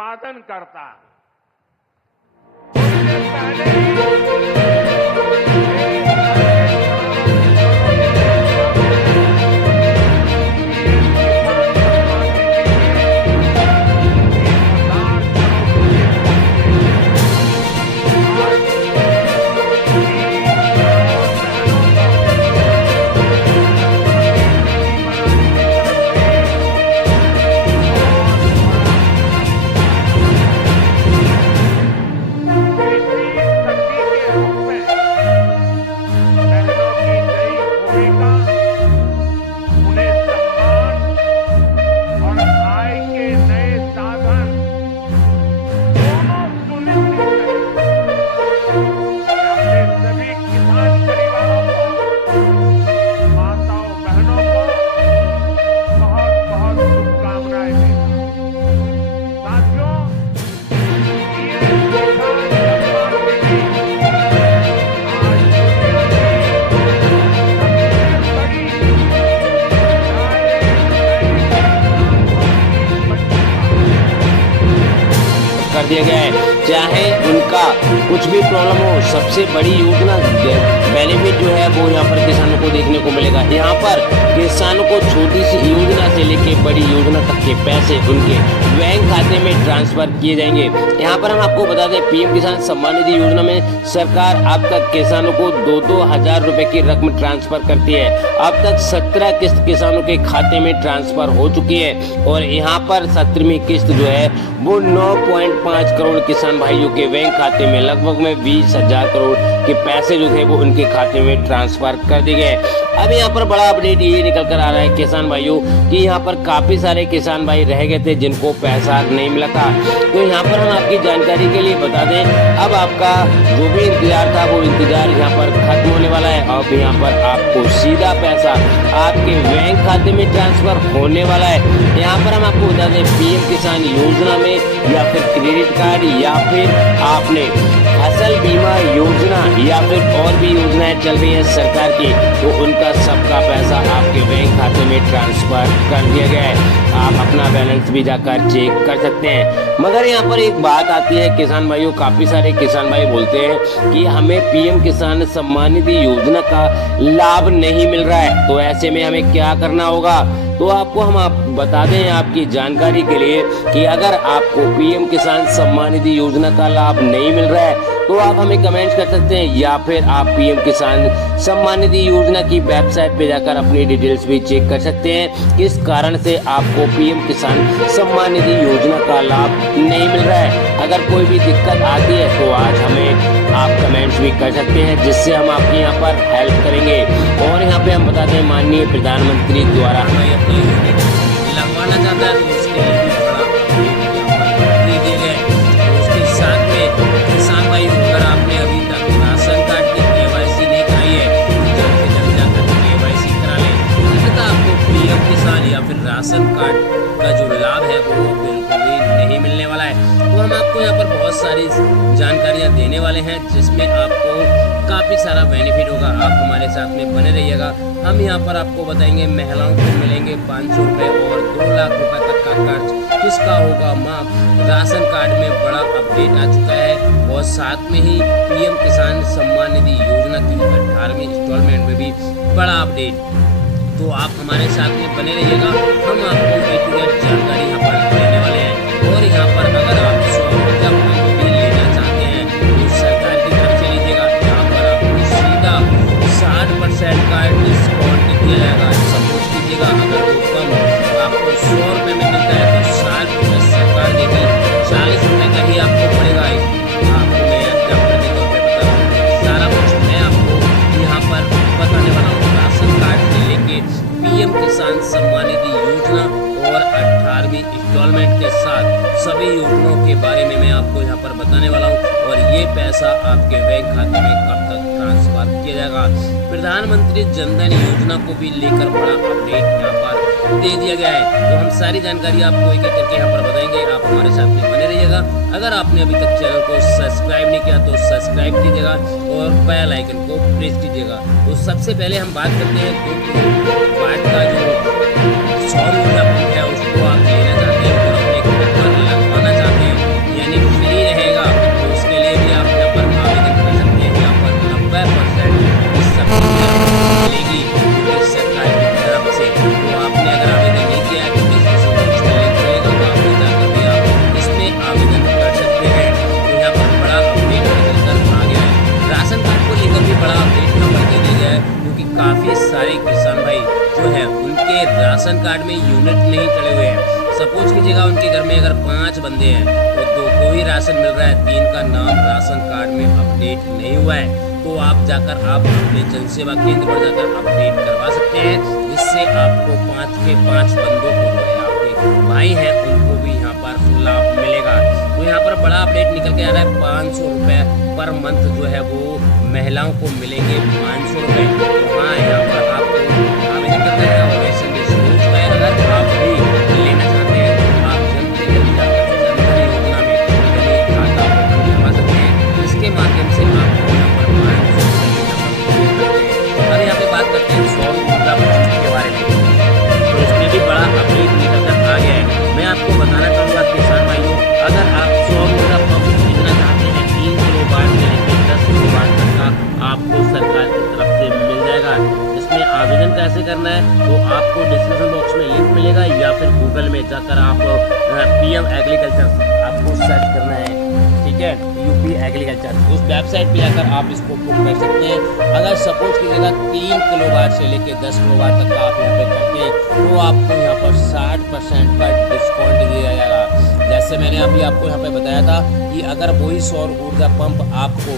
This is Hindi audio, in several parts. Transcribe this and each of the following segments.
अभिवादन करता हूं। उससे पहले ही कर दिया गया है। चाहे उनका कुछ भी प्रॉब्लम हो, सबसे बड़ी योजना बेनिफिट जो है वो यहाँ पर किसानों को देखने को मिलेगा। यहाँ पर किसानों को छोटी सी योजना से लेके बड़ी योजना तक के पैसे उनके बैंक खाते में ट्रांसफर किए जाएंगे। यहाँ पर हम आपको बता दें, पीएम किसान सम्मान निधि योजना में सरकार अब तक किसानों को 2-2 हजार रुपए की रकम ट्रांसफर करती है। अब तक 17 किस्त किसानों के खाते में ट्रांसफर हो चुकी है और यहाँ पर 17वीं किस्त जो है वो 9.5 करोड़ किसान भाइयों के बैंक खाते में लगभग में 20,000 करोड़ के पैसे जो थे वो उनके खाते में ट्रांसफर कर दिए गए। अब यहाँ पर बड़ा अपडेट ये निकल कर आ रहा है किसान भाइयों कि यहाँ पर काफी सारे किसान भाई रह गए थे जिनको पैसा नहीं मिला था। तो यहाँ पर हम आपकी जानकारी के लिए बता दें, अब आपका जो भी इंतजार था वो इंतजार यहाँ पर खत्म होने वाला है। अब यहाँ पर आपको सीधा पैसा आपके बैंक खाते में ट्रांसफर होने वाला है। यहाँ पर हम आपको बता दें, पीएम किसान योजना में या फिर क्रेडिट कार्ड या फिर आपने फसल बीमा योजना या फिर और भी योजनाएं चल रही है सरकार की, तो उनका सबका पैसा आपके बैंक खाते में ट्रांसफर कर दिया गया है। आप अपना बैलेंस भी जाकर चेक कर सकते हैं। मगर यहाँ पर एक बात आती है किसान भाइयों, काफी सारे किसान भाई बोलते हैं कि हमें पीएम किसान सम्मान निधि योजना का लाभ नहीं मिल रहा है, तो ऐसे में हमें क्या करना होगा। तो आपको हम बता दें आपकी जानकारी के लिए कि अगर आपको पीएम किसान सम्मान निधि योजना का लाभ नहीं मिल रहा है तो आप हमें कमेंट कर सकते हैं या फिर आप पीएम किसान सम्मान निधि योजना की वेबसाइट पे जाकर अपनी डिटेल्स भी चेक कर सकते हैं किस कारण से आपको पीएम किसान सम्मान निधि योजना का लाभ नहीं मिल रहा है। अगर कोई भी दिक्कत आती है तो आज हमें आप कमेंट्स भी कर सकते हैं जिससे हम आपके यहाँ पर हेल्प करेंगे। और यहाँ पे हम बताते हैं माननीय प्रधानमंत्री द्वारा हमें अपना यूनिट लगवाना चाहता है तो उसके लिए भी बड़ा दे दिए गए। उसके साथ में किसान भाई अगर आपने अभी तक राशन कार्ड की केवाईसी नहीं कराई है तो जल्द से जल्द जाकर केवाईसी करा लें, अन्यथा आपको पीएम किसान या फिर राशन कार्ड का जो लाभ है वो बिल्कुल भी नहीं मिलने वाला है। तो हम आपको यहाँ पर बहुत सारी जानकारियाँ देने वाले हैं जिसमें आपको काफ़ी सारा बेनिफिट होगा। आप हमारे साथ में बने रहिएगा। हम यहाँ पर आपको बताएंगे महिलाओं को मिलेंगे 500 रुपये और 2 लाख रुपए तक का कर्ज किसका होगा माफ। राशन कार्ड में बड़ा अपडेट आ चुका है और साथ में ही पीएम किसान सम्मान निधि योजना की 18वीं इंस्टॉलमेंट में भी बड़ा अपडेट। तो आप हमारे साथ में बने रहिएगा। हम आपको एक जानकारी यहाँ पर देने वाले हैं। और यहाँ पर अगर आप 100 रुपया भी लेना चाहते हैं तो सरकार की तरफ से लीजिएगा। यहाँ पर आपको सीधा 60% का डिस्काउंट दिया जाएगा। सपोज कीजिएगा अगर वो कम आपको 100 रुपये में मिलता है तो 60 रुपये सरकार देगी, 40 रुपये का ही आपको पड़ेगा। आपको मैं एग्जाम्पल के तौर पर बता रहा हूँ, सारा कुछ मैं आपको यहाँ पर बताने वाला हूँ। राशन कार्ड से लेके पीएम किसान सम्मान निधि योजना और 18वीं इंस्टॉलमेंट के साथ सभी योजनाओं के बारे में मैं आपको यहाँ पर बताने वाला हूँ। और ये पैसा आपके बैंक खाते में कब तक ट्रांसफर किया जाएगा। प्रधानमंत्री जनधन योजना को भी लेकर बड़ा अपडेट यहाँ पर दे दिया गया है। तो हम सारी जानकारी आपको एक एक करके यहाँ पर बताएंगे। आप हमारे साथ में बने रहिएगा। अगर आपने अभी तक चैनल को सब्सक्राइब नहीं किया तो सब्सक्राइब कीजिएगा और बेल आइकन को प्रेस कीजिएगा। तो सबसे पहले हम बात करते हैं 2 वाट का जो 100 ऊर्जा पंप है उसको आप लेना चाहते हैं और अपने घर पर लगवाना चाहते हैं राशन कार्ड में यूनिट नहीं चढ़े हुए हैं, सपोज कीजिएगा उनके घर में अगर 5 बंदे हैं तो 2 को ही राशन मिल रहा है, 3 का नाम राशन कार्ड में अपडेट नहीं हुआ है, तो आप जाकर आप अपने जनसेवा केंद्र पर जाकर अपडेट करवा सकते हैं। इससे आपको 5 के 5 बंदों को जो है आपके भाई हैं उनको भी यहाँ पर लाभ मिलेगा। तो यहाँ पर बड़ा अपडेट निकल के आ रहा है, 500 रुपये पर मंथ जो है वो महिलाओं को मिलेंगे 500 रुपये। तो हाँ, यहाँ पर आपको आवेदन करना है और ऐसे में शुरू हो चुका है। अगर आप भी लेना चाहते हैं तो आप जल्द से जल्द जाकर जनधन योजना में यानी खाता ओपन करवा सकते हैं। इसके माध्यम से आपको यहाँ पर 500 रुपये मिल सकते हैं। अब यहाँ पे बात करते हैं सौर ऊर्जा पंप के बारे में, तो इसमें भी बड़ा अपडेट निकल कर आ गया है। मैं आपको बताना चाहूँगा किसान भाइयों, अगर आप सौर ऊर्जा पंप खरीदना चाहते हैं 3 किलोवाट से लेकर 10 किलोवाट तक का आपको सरकार की तरफ से मिल जाएगा। इसमें आवेदन कैसे करना है तो आपको डिस्क्रिप्शन बॉक्स में लिंक मिलेगा या फिर गूगल में जाकर आप PM एग्रीकल्चर आपको सर्च करना है, ठीक है, UP एग्रीकल्चर, उस वेबसाइट पे जाकर आप इसको बुक कर सकते हैं। अगर सपोज कीजिएगा 3 किलोवाट से लेकर 10 किलोवाट तक का आप यहाँ पे करते हैं तो आपको यहाँ पर 60% का डिस्काउंट दिया जाएगा। जैसे मैंने अभी आपको यहाँ पे बताया था कि अगर वही सौर ऊर्जा पंप आपको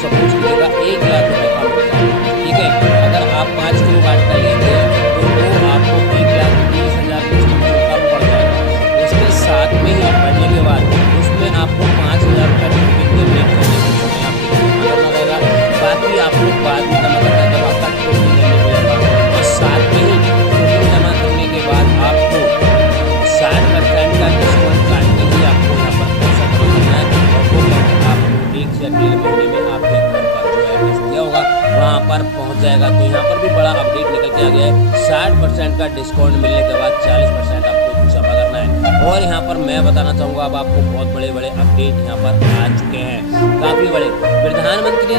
सपोज कीजिएगा 1 लाख रुपये का मिलता है, ठीक है, अगर आप 5 किलोवाट का लेंगे तो वो आपको 1,30,000 का पड़ जाएगा। इसके साथ में ही पढ़ने के बाद उसमें आपको 5,000 रुपये जनरेट करने के समय आपको जमा करना रहेगा। बाकी आपको बाद में जमा करना है जब आपका टोकन जनरेट हो जाएगा, और साथ में ही टोकन जमा करने के बाद आपको 60% का डिस्काउंट काट के ही आपको यहाँ पर पैसा जमा करना है, और वो आपको 1 से 1.5 महीने में आपके घर पर जो एड्रेस दिया होगा वहाँ पर पहुँच जाएगा। तो यहाँ पर भी बड़ा अपडेट निकल के आ गया है, 60% का डिस्काउंट मिलने के बाद 40% आपको जमा करना है। और यहाँ पर मैं बताना चाहूँगा अब आपको बहुत बड़े बड़े अपडेट यहाँ पर आ चुके हैं, काफ़ी बड़े। प्रधानमंत्री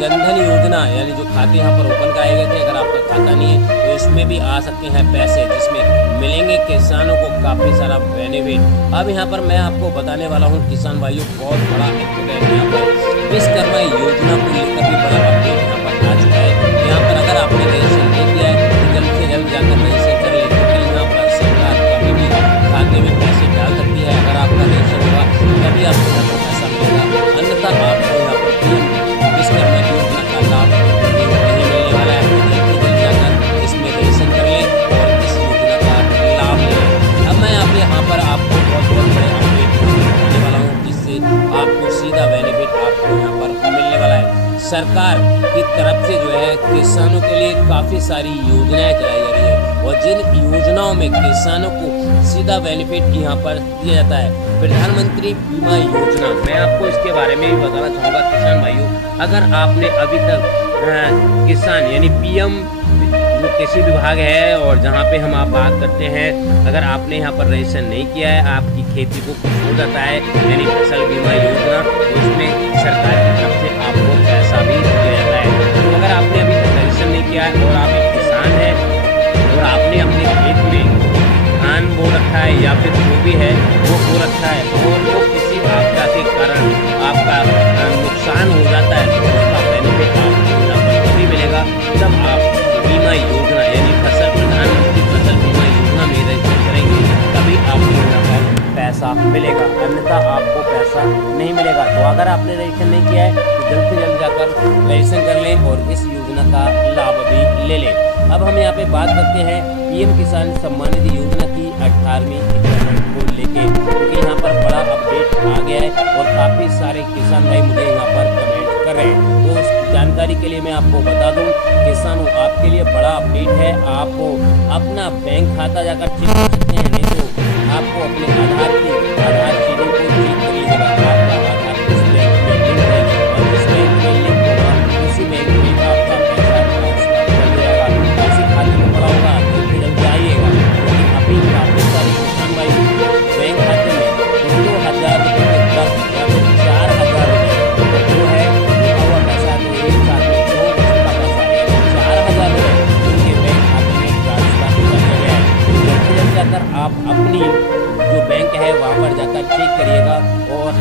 जनधन योजना यानी जो खाते यहाँ पर ओपन कराए गए थे, अगर आपका खाता नहीं है तो इसमें भी आ सकते हैं पैसे, जिसमें मिलेंगे किसानों को काफ़ी सारा बेनिफिट। अब यहाँ पर मैं आपको बताने वाला हूँ किसान भाइयों, बहुत बड़ा अपडेट यहाँ पर विश्वकर्मा योजना को लेकर भी बड़ा अपडेट यहाँ पर आ चुका है। यहाँ पर अगर आपने रजिस्ट्रेशन नहीं किया है तो जल्द से जल्द जाकर रजिस्ट्रेशन कर ले, क्योंकि यहाँ पर सरकार कभी भी खाते में पैसे डाल सकती है। अगर आपका रजिस्ट्रेशन होगा तभी आपको यहाँ पर पैसा मिलेगा, अन्यथा आपको यहाँ पर विश्वकर्मा योजना का लाभ नहीं मिलने वाला है। जल्द से जल्द जाकर इसमें रजिस्ट्रेशन कर लें और इस योजना का लाभ लें। अब मैं यहाँ पर आपको बहुत बड़े अपडेट देने वाला हूँ, जिससे आपको सीधा बेनिफिट आपको यहाँ पर मिलने वाला है। सरकार की तरफ से जो है किसानों के लिए काफ़ी सारी योजनाएं चलाई जा रही है, और जिन योजनाओं में किसानों को सीधा बेनिफिट यहाँ पर दिया जाता है। प्रधानमंत्री बीमा योजना, मैं आपको इसके बारे में भी बताना चाहूँगा किसान भाइयों, अगर आपने अभी तक किसान यानी PM वो कृषि विभाग है और जहाँ पे हम आप बात करते हैं, अगर आपने यहाँ पर रजिस्ट्रेशन नहीं किया है, आपकी खेती को कुछ हो जाता है यानी फसल बीमा योजना, तो उसमें सरकार की तरफ से आपको पैसा भी दिया जाता है। तो अगर आपने अभी तक रजिस्ट्रेशन नहीं किया है और आप एक किसान हैं और आपने अपने खेत में धान बो रखा है या फिर जो भी है वो बो रखा है और वो किसी आपदा के कारण आपका नुकसान हो जाता है, तो उसका बेनिफिट आपको यहाँ पर तभी मिलेगा जब आप बीमा योजना यानी प्रधानमंत्री फसल बीमा योजना में रजिस्टर करेंगे, तभी आपको यहाँ पर पैसा मिलेगा, अन्यथा आपको पैसा नहीं मिलेगा। तो अगर आपने रजिस्टर नहीं किया है तो जल्द से जल्द जाकर रजिस्टर कर लें और इस योजना का लाभ भी ले लें। अब हम यहाँ पे बात करते हैं PM किसान सम्मान निधि योजना की 18वीं इंक्रीमेंट को लेके, क्योंकि यहाँ पर बड़ा अपडेट आ गया है और काफ़ी सारे किसान भाई मुझे यहाँ पर कमेंट कर रहे हैं। तो उस जानकारी के लिए मैं आपको बता दूं किसानों, आपके लिए बड़ा अपडेट है। आप अपना बैंक खाता जाकर चेक कर सकते हैं, नहीं तो आपको अपने आधार शीडिंग को चेक कर लीजिएगा। आपका आधार किस बैंक में लिंक है और जिस बैंक में लिंक होगा उसी बैंक में आपका पैसा ट्रांसफर कर दिया जाएगा, उसी खाते में पड़ा होगा। जल्द जल्द जाइएगा, क्योंकि अभी काफ़ी सारे किसान भाई बैंक खाते में 2,000 रुपये के 10 या फिर 4,000 रुपये जो है लिखा हुआ पैसा, तो एक साथ में 2 का पैसा 4,000 रुपये उनके बैंक खाते में ट्रांसफर कर दिया गया है। जल्द से जल्द जाकर आप अपनी जो बैंक है वहाँ पर जाकर चेक करिएगा, और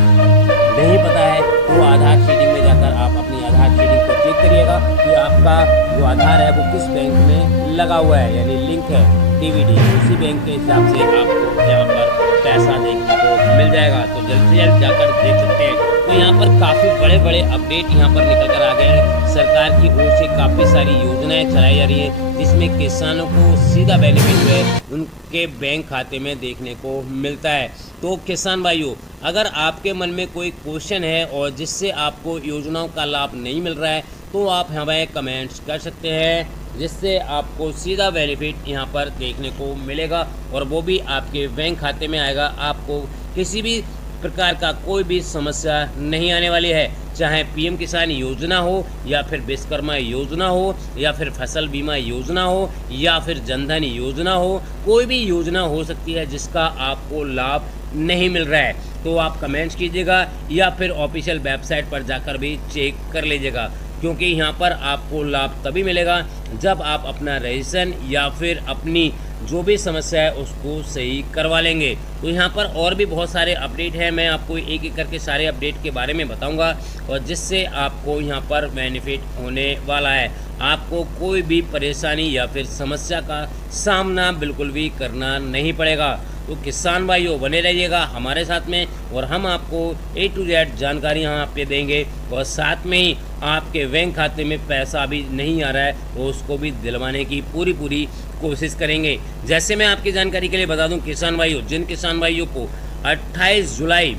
नहीं पता है तो आधार शीडिंग में जाकर आप अपनी अपने आधार शीडिंग को चेक करिएगा कि आपका जो आधार है वो किस बैंक में लगा हुआ है, यानी लिंक है डीवीडी, उसी बैंक के हिसाब से आपको यहाँ पर पैसा देखने को मिल जाएगा। तो जल्द से जल्द जाकर देख सकते हैं। तो यहाँ पर काफ़ी बड़े बड़े अपडेट यहाँ पर निकल कर आ गए हैं। सरकार की ओर से काफ़ी सारी योजनाएं चलाई जा रही है, जिसमें किसानों को सीधा बेनिफिट जो है उनके बैंक खाते में देखने को मिलता है। तो किसान भाइयों, अगर आपके मन में कोई क्वेश्चन है और जिससे आपको योजनाओं का लाभ नहीं मिल रहा है, तो आप हमें कमेंट्स कर सकते हैं, जिससे आपको सीधा बेनिफिट यहाँ पर देखने को मिलेगा और वो भी आपके बैंक खाते में आएगा। आपको किसी भी प्रकार का कोई भी समस्या नहीं आने वाली है, चाहे पीएम किसान योजना हो या फिर विश्वकर्मा योजना हो या फिर फसल बीमा योजना हो या फिर जनधन योजना हो, कोई भी योजना हो सकती है जिसका आपको लाभ नहीं मिल रहा है। तो आप कमेंट्स कीजिएगा या फिर ऑफिशियल वेबसाइट पर जाकर भी चेक कर लीजिएगा, क्योंकि यहाँ पर आपको लाभ तभी मिलेगा जब आप अपना रजिस्ट्रेशन या फिर अपनी जो भी समस्या है उसको सही करवा लेंगे। तो यहाँ पर और भी बहुत सारे अपडेट हैं, मैं आपको एक एक करके सारे अपडेट के बारे में बताऊंगा और जिससे आपको यहाँ पर बेनिफिट होने वाला है। आपको कोई भी परेशानी या फिर समस्या का सामना बिल्कुल भी करना नहीं पड़ेगा। तो किसान भाइयों, बने रहिएगा हमारे साथ में और हम आपको A to Z जानकारी यहाँ पे देंगे और साथ में ही आपके बैंक खाते में पैसा अभी नहीं आ रहा है तो उसको भी दिलवाने की पूरी कोशिश करेंगे। जैसे मैं आपकी जानकारी के लिए बता दूं किसान भाइयों, जिन किसान भाइयों को 28 जुलाई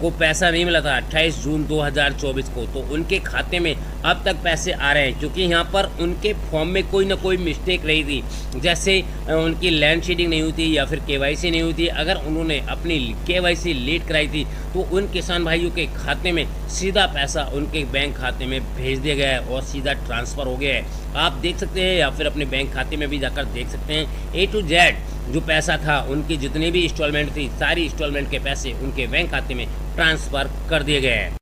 को पैसा नहीं मिला था, 28 जून 2024 को, तो उनके खाते में अब तक पैसे आ रहे हैं, क्योंकि यहाँ पर उनके फॉर्म में कोई ना कोई मिस्टेक रही थी। जैसे उनकी लैंड शीडिंग नहीं हुई थी या फिर केवाईसी नहीं हुई थी। अगर उन्होंने अपनी केवाईसी लेट कराई थी तो उन किसान भाइयों के खाते में सीधा पैसा उनके बैंक खाते में भेज दिया गया है और सीधा ट्रांसफ़र हो गया है। आप देख सकते हैं या फिर अपने बैंक खाते में भी जाकर देख सकते हैं। A to Z जो पैसा था, उनकी जितनी भी इंस्टॉलमेंट थी, सारी इंस्टॉलमेंट के पैसे उनके बैंक खाते में ट्रांसफ़र कर दिए गए हैं।